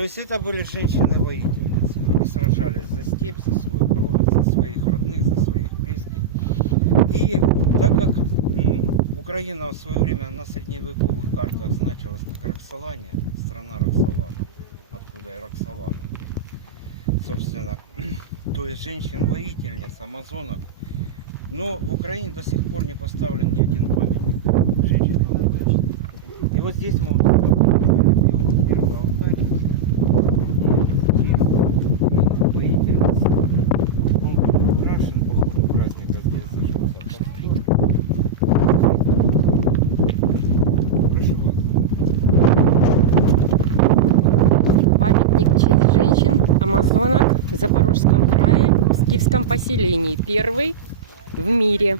То есть это были женщины военные. Скифском крае, в скифском поселении, первый в мире.